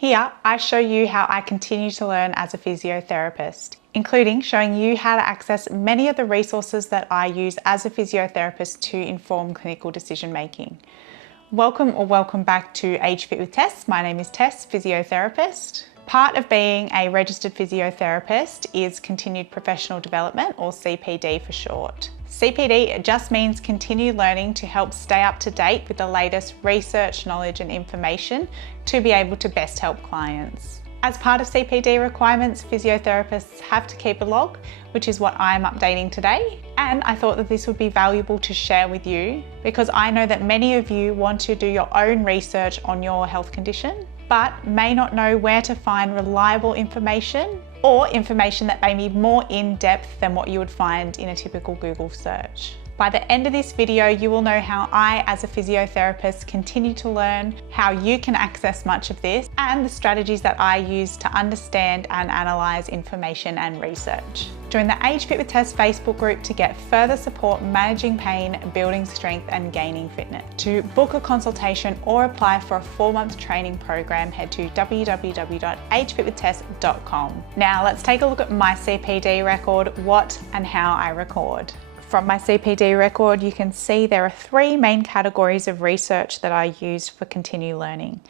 Here, I show you how I continue to learn as a physiotherapist, including showing you how to access many of the resources that I use as a physiotherapist to inform clinical decision making. Welcome back to Age Fit with Tess. My name is Tess, physiotherapist. Part of being a registered physiotherapist is continued professional development, or CPD for short. CPD just means continued learning to help stay up to date with the latest research, knowledge and information to be able to best help clients. As part of CPD requirements, physiotherapists have to keep a log, which is what I'm updating today. And I thought that this would be valuable to share with you because I know that many of you want to do your own research on your health condition, but may not know where to find reliable information or information that may be more in-depth than what you would find in a typical Google search. By the end of this video, you will know how I, as a physiotherapist, continue to learn how you can access much of this and the strategies that I use to understand and analyse information and research. Join the Age Fit with Tess Facebook group to get further support managing pain, building strength and gaining fitness. To book a consultation or apply for a 4-month training program, head to www.agefitwithtess.com. Now let's take a look at my CPD record, what and how I record. From my CPD record, you can see there are 3 main categories of research that I used for continued learning.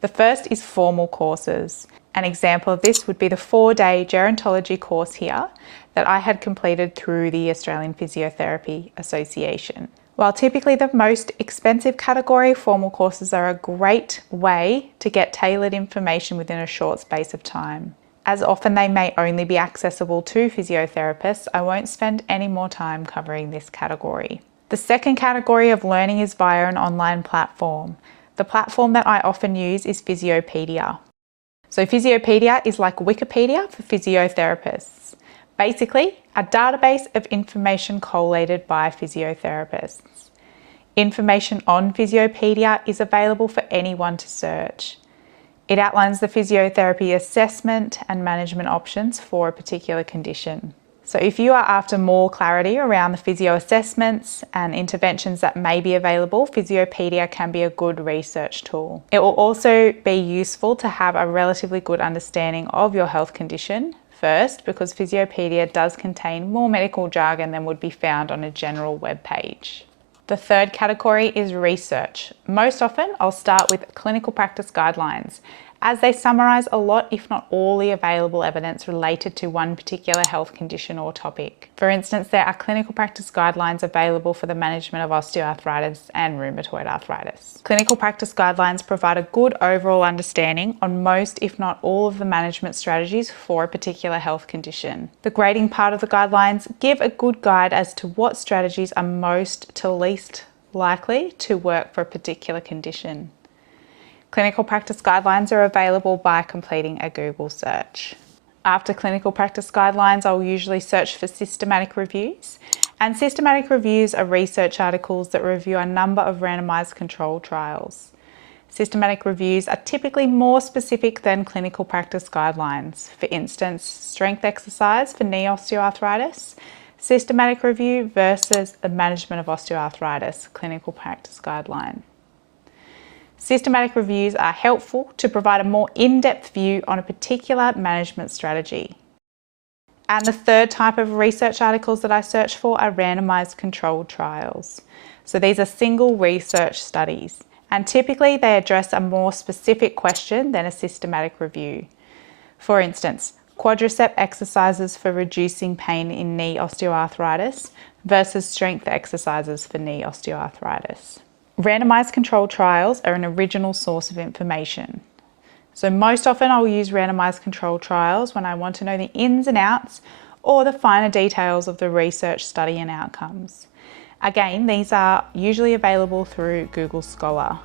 The first is formal courses. An example of this would be the 4-day gerontology course here that I had completed through the Australian Physiotherapy Association. While typically the most expensive category, formal courses are a great way to get tailored information within a short space of time. As often they may only be accessible to physiotherapists, I won't spend any more time covering this category. The second category of learning is via an online platform. The platform that I often use is Physiopedya. So Physiopedya is like Wikipedia for physiotherapists. Basically, a database of information collated by physiotherapists. Information on Physiopedya is available for anyone to search. It outlines the physiotherapy assessment and management options for a particular condition. So if you are after more clarity around the physio assessments and interventions that may be available, Physiopedya can be a good research tool. It will also be useful to have a relatively good understanding of your health condition first, because Physiopedya does contain more medical jargon than would be found on a general web page. The third category is research. Most often, I'll start with clinical practice guidelines, as they summarise a lot, if not all, the available evidence related to one particular health condition or topic. For instance, there are clinical practice guidelines available for the management of osteoarthritis and rheumatoid arthritis. Clinical practice guidelines provide a good overall understanding on most, if not all, of the management strategies for a particular health condition. The grading part of the guidelines give a good guide as to what strategies are most to least likely to work for a particular condition. Clinical practice guidelines are available by completing a Google search. After clinical practice guidelines, I'll usually search for systematic reviews. And systematic reviews are research articles that review a number of randomized controlled trials. Systematic reviews are typically more specific than clinical practice guidelines. For instance, strength exercise for knee osteoarthritis, systematic review versus the management of osteoarthritis, clinical practice guideline. Systematic reviews are helpful to provide a more in-depth view on a particular management strategy. And the third type of research articles that I search for are randomized controlled trials. So these are single research studies, and typically they address a more specific question than a systematic review. For instance, quadricep exercises for reducing pain in knee osteoarthritis versus strength exercises for knee osteoarthritis. Randomized controlled trials are an original source of information. So most often I'll use randomized controlled trials when I want to know the ins and outs or the finer details of the research study and outcomes. Again, these are usually available through Google Scholar.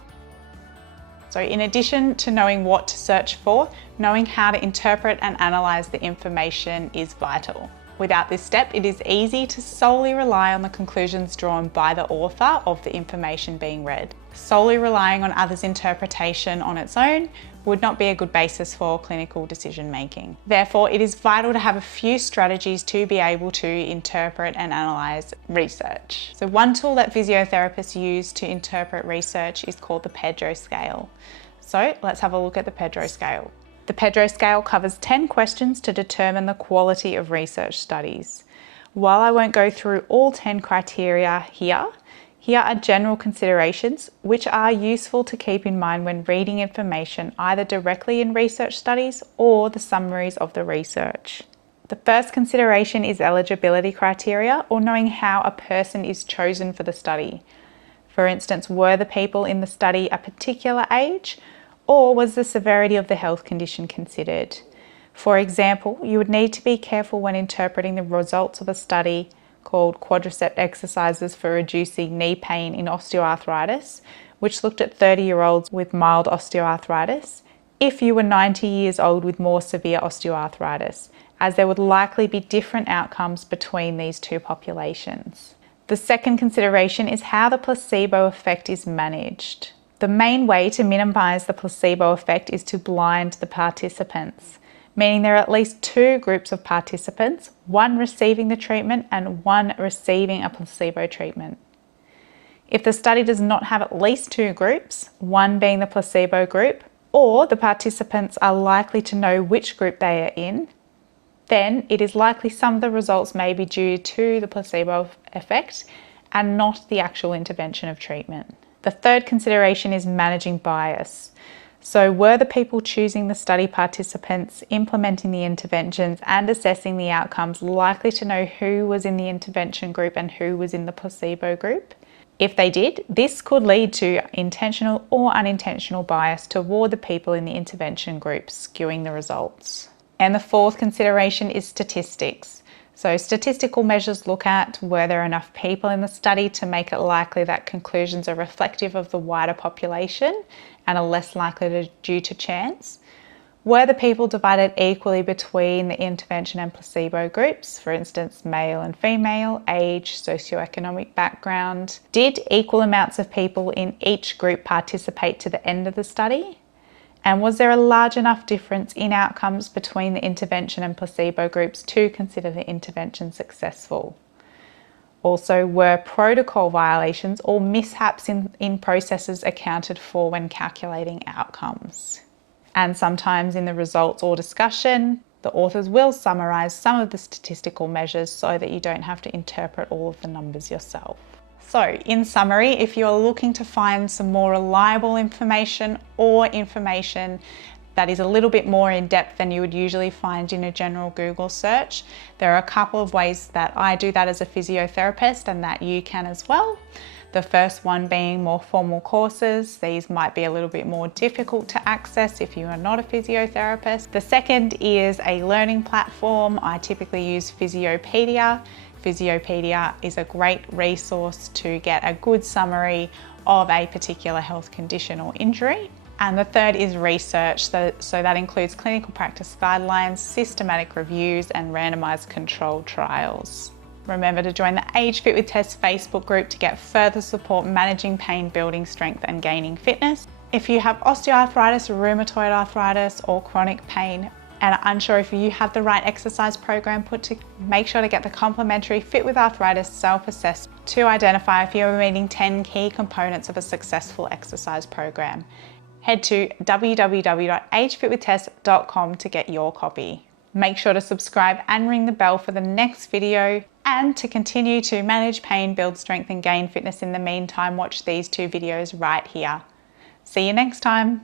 So in addition to knowing what to search for, knowing how to interpret and analyse the information is vital. Without this step, it is easy to solely rely on the conclusions drawn by the author of the information being read. Solely relying on others' interpretation on its own would not be a good basis for clinical decision making. Therefore, it is vital to have a few strategies to be able to interpret and analyse research. So one tool that physiotherapists use to interpret research is called the Pedro scale. So let's have a look at the Pedro scale. The Pedro scale covers 10 questions to determine the quality of research studies. While I won't go through all 10 criteria here are general considerations which are useful to keep in mind when reading information either directly in research studies or the summaries of the research. The first consideration is eligibility criteria, or knowing how a person is chosen for the study. For instance, were the people in the study a particular age, or was the severity of the health condition considered? For example, you would need to be careful when interpreting the results of a study called Quadricep Exercises for Reducing Knee Pain in Osteoarthritis, which looked at 30-year-olds with mild osteoarthritis, if you were 90 years old with more severe osteoarthritis, as there would likely be different outcomes between these two populations. The second consideration is how the placebo effect is managed. The main way to minimise the placebo effect is to blind the participants, meaning there are at least 2 groups of participants, one receiving the treatment and one receiving a placebo treatment. If the study does not have at least 2 groups, one being the placebo group, or the participants are likely to know which group they are in, then it is likely some of the results may be due to the placebo effect and not the actual intervention of treatment. The third consideration is managing bias. So were the people choosing the study participants, implementing the interventions and assessing the outcomes likely to know who was in the intervention group and who was in the placebo group? If they did, this could lead to intentional or unintentional bias toward the people in the intervention group, skewing the results. And the fourth consideration is statistics. So statistical measures look at were there enough people in the study to make it likely that conclusions are reflective of the wider population and are less likely due to chance. Were the people divided equally between the intervention and placebo groups, for instance, male and female, age, socioeconomic background? Did equal amounts of people in each group participate to the end of the study? And was there a large enough difference in outcomes between the intervention and placebo groups to consider the intervention successful? Also, were protocol violations or mishaps in processes accounted for when calculating outcomes? And sometimes in the results or discussion, the authors will summarise some of the statistical measures so that you don't have to interpret all of the numbers yourself. So in summary, if you're looking to find some more reliable information or information that is a little bit more in depth than you would usually find in a general Google search, there are a couple of ways that I do that as a physiotherapist and that you can as well. The first one being more formal courses. These might be a little bit more difficult to access if you are not a physiotherapist. The second is a learning platform. I typically use MPhty. MPhty is a great resource to get a good summary of a particular health condition or injury. And the third is research, so that includes clinical practice guidelines, systematic reviews, and randomized controlled trials. Remember to join the Age Fit with Tess Facebook group to get further support managing pain, building strength, and gaining fitness. If you have osteoarthritis, rheumatoid arthritis, or chronic pain, and are unsure if you have the right exercise program make sure to get the complimentary Fit with Arthritis self-assessment to identify if you're meeting 10 key components of a successful exercise program. Head to www.agefitwithtess.com to get your copy. Make sure to subscribe and ring the bell for the next video, and to continue to manage pain, build strength, and gain fitness in the meantime, watch these 2 videos right here. See you next time.